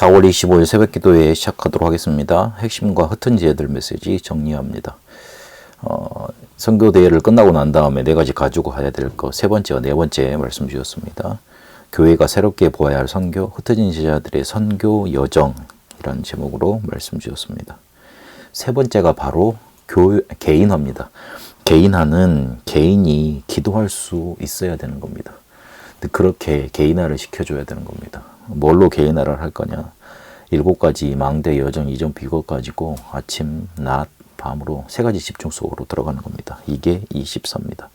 4월 25일 새벽 기도회 시작하도록 하겠습니다. 핵심과 흩은지애들 메시지 정리합니다. 선교대회를 끝나고 난 다음에 네 가지 가지고 가야 될 거 세 번째와 네 번째 말씀 주셨습니다. 교회가 새롭게 보아야 할 선교, 흩어진 제자들의 선교 여정이라는 제목으로 말씀 주셨습니다. 세 번째가 바로 개인화입니다. 개인화는 개인이 기도할 수 있어야 되는 겁니다. 그렇게 개인화를 시켜줘야 되는 겁니다. 뭘로 개인화를 할 거냐? 7가지 망대, 여정, 이정, 비거 가지고 아침, 낮, 밤으로 3가지 집중 속으로 들어가는 겁니다. 이게 24입니다.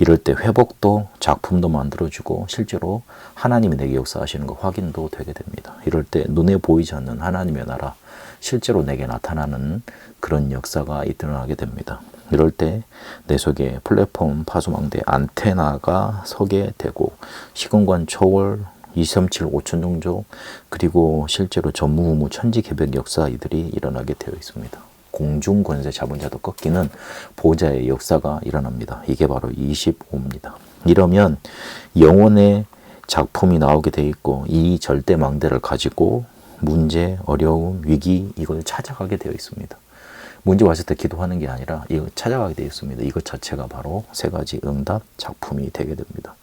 이럴 때 회복도 작품도 만들어주고 실제로 하나님이 내게 역사하시는 거 확인도 되게 됩니다. 이럴 때 눈에 보이지 않는 하나님의 나라, 실제로 내게 나타나는 그런 역사가 일어나게 됩니다. 이럴 때 내 속에 플랫폼, 파수망대, 안테나가 서게 되고 시공간 초월, 237, 5천 종족 그리고 실제로 전무후무 천지개벽 역사 이들이 일어나게 되어 있습니다. 공중 권세 잡은 자도 꺾이는 보좌의 역사가 일어납니다. 이게 바로 25입니다. 이러면 영혼의 작품이 나오게 되어 있고 이 절대 망대를 가지고 문제, 어려움, 위기 이걸 찾아가게 되어 있습니다. 문제 왔을 때 기도하는 게 아니라 이거 찾아가게 되어 있습니다. 이것 자체가 바로 3가지 응답 작품이 되게 됩니다.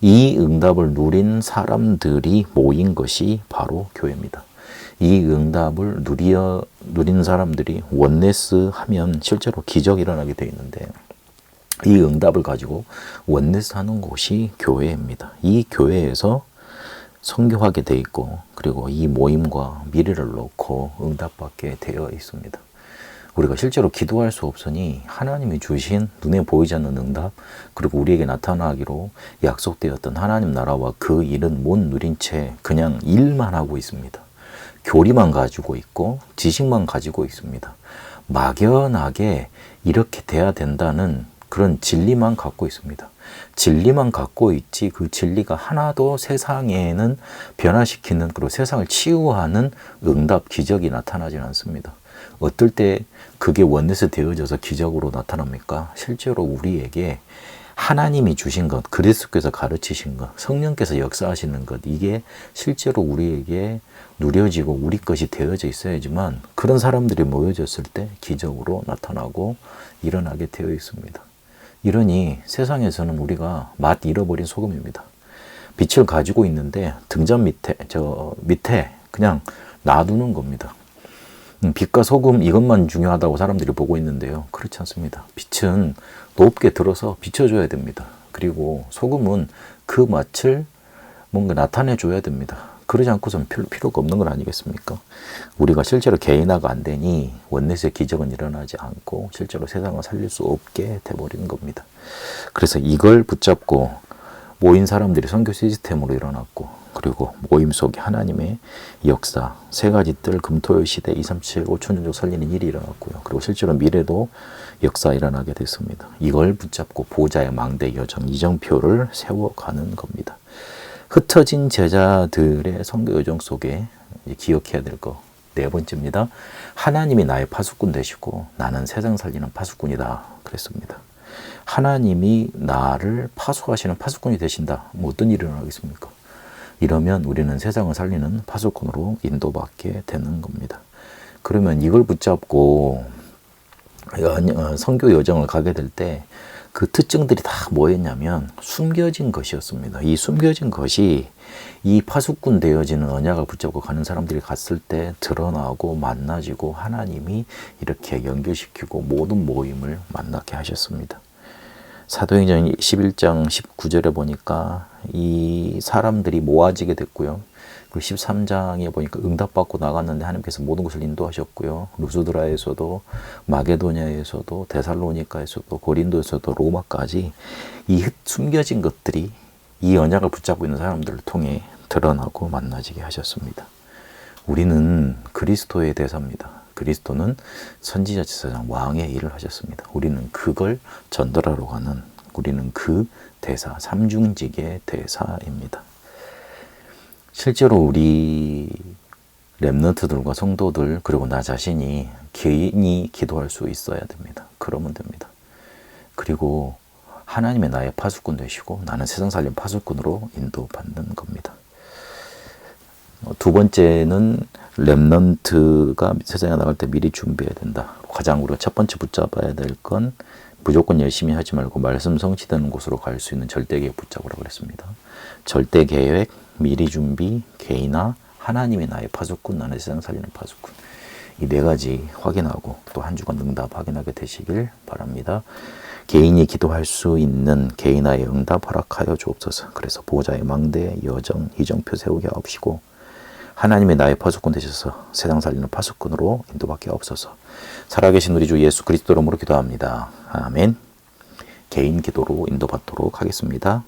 이 응답을 누린 사람들이 모인 것이 바로 교회입니다. 이 응답을 누린 사람들이 원네스 하면 실제로 기적이 일어나게 되어 있는데 이 응답을 가지고 원네스 하는 곳이 교회입니다. 이 교회에서 선교하게 되어 있고 그리고 이 모임과 미래를 놓고 응답받게 되어 있습니다. 우리가 실제로 기도할 수 없으니 하나님이 주신 눈에 보이지 않는 응답 그리고 우리에게 나타나기로 약속되었던 하나님 나라와 그 일은 못 누린 채 그냥 일만 하고 있습니다. 교리만 가지고 있고 지식만 가지고 있습니다. 막연하게 이렇게 돼야 된다는 그런 진리만 갖고 있습니다. 진리만 갖고 있지 그 진리가 하나도 세상에는 변화시키는 그리고 세상을 치유하는 응답, 기적이 나타나지 않습니다. 어떨 때 그게 원넷이 되어져서 기적으로 나타납니까? 실제로 우리에게 하나님이 주신 것, 그리스도께서 가르치신 것, 성령께서 역사하시는 것 이게 실제로 우리에게 누려지고 우리 것이 되어져 있어야지만 그런 사람들이 모여졌을 때 기적으로 나타나고 일어나게 되어 있습니다. 이러니 세상에서는 우리가 맛 잃어버린 소금입니다. 빛을 가지고 있는데 등잔 밑에, 밑에 그냥 놔두는 겁니다. 빛과 소금 이것만 중요하다고 사람들이 보고 있는데요. 그렇지 않습니다. 빛은 높게 들어서 비춰줘야 됩니다. 그리고 소금은 그 맛을 뭔가 나타내 줘야 됩니다. 그러지 않고서는 필요가 없는 건 아니겠습니까? 우리가 실제로 개인화가 안 되니 원넷의 기적은 일어나지 않고 실제로 세상을 살릴 수 없게 돼버리는 겁니다. 그래서 이걸 붙잡고 모인 사람들이 선교 시스템으로 일어났고 그리고 모임 속에 하나님의 역사 3가지 뜰 금토일 시대 237 5천 종족 살리는 일이 일어났고요. 그리고 실제로 미래도 역사 일어나게 됐습니다. 이걸 붙잡고 보좌의 망대 여정 이정표를 세워가는 겁니다. 흩어진 제자들의 선교 여정 속에 기억해야 될 거 4번째입니다. 하나님이 나의 파수꾼 되시고 나는 세상 살리는 파수꾼이다 그랬습니다. 하나님이 나를 파수하시는 파수꾼이 되신다. 어떤 일이 일어나겠습니까? 이러면 우리는 세상을 살리는 파수꾼으로 인도받게 되는 겁니다. 그러면 이걸 붙잡고 선교 여정을 가게 될 때 그 특징들이 다 뭐였냐면 숨겨진 것이었습니다. 이 숨겨진 것이 이 파수꾼 되어지는 언약을 붙잡고 가는 사람들이 갔을 때 드러나고 만나지고 하나님이 이렇게 연결시키고 모든 모임을 만나게 하셨습니다. 사도행전 11장 19절에 보니까 이 사람들이 모아지게 됐고요. 그리고 13장에 보니까 응답받고 나갔는데 하나님께서 모든 것을 인도하셨고요. 루스드라에서도 마게도냐에서도 데살로니카에서도 고린도에서도 로마까지 이 숨겨진 것들이 이 언약을 붙잡고 있는 사람들을 통해 드러나고 만나지게 하셨습니다. 우리는 그리스도의 대사입니다. 그리스도는 선지자, 제사장, 왕의 일을 하셨습니다. 우리는 그걸 전달하러 가는 우리는 그 대사, 삼중직의 대사입니다. 실제로 우리 렘넌트들과 성도들 그리고 나 자신이 개인이 기도할 수 있어야 됩니다. 그러면 됩니다. 그리고 하나님의 나의 파수꾼 되시고 나는 세상 살림 파수꾼으로 인도받는 겁니다. 두 번째는 렘넌트가 세상에 나갈 때 미리 준비해야 된다. 가장 우리가 첫 번째 붙잡아야 될 건 무조건 열심히 하지 말고 말씀 성취되는 곳으로 갈 수 있는 절대계획 붙잡으라고 그랬습니다. 절대계획, 미리 준비, 개인화, 하나님이 나의 파수꾼, 나는 세상 살리는 파수꾼. 이 네 가지 확인하고 또 한 주간 응답 확인하게 되시길 바랍니다. 개인이 기도할 수 있는 개인화의 응답 허락하여 주옵소서. 그래서 보호자의 망대, 여정, 이정표 세우게 하옵시고 하나님의 나의 파수꾼 되셔서 세상 살리는 파수꾼으로 인도받게 하옵소서. 살아계신 우리 주 예수 그리스도 이름으로 기도합니다. 아멘. 개인 기도로 인도받도록 하겠습니다.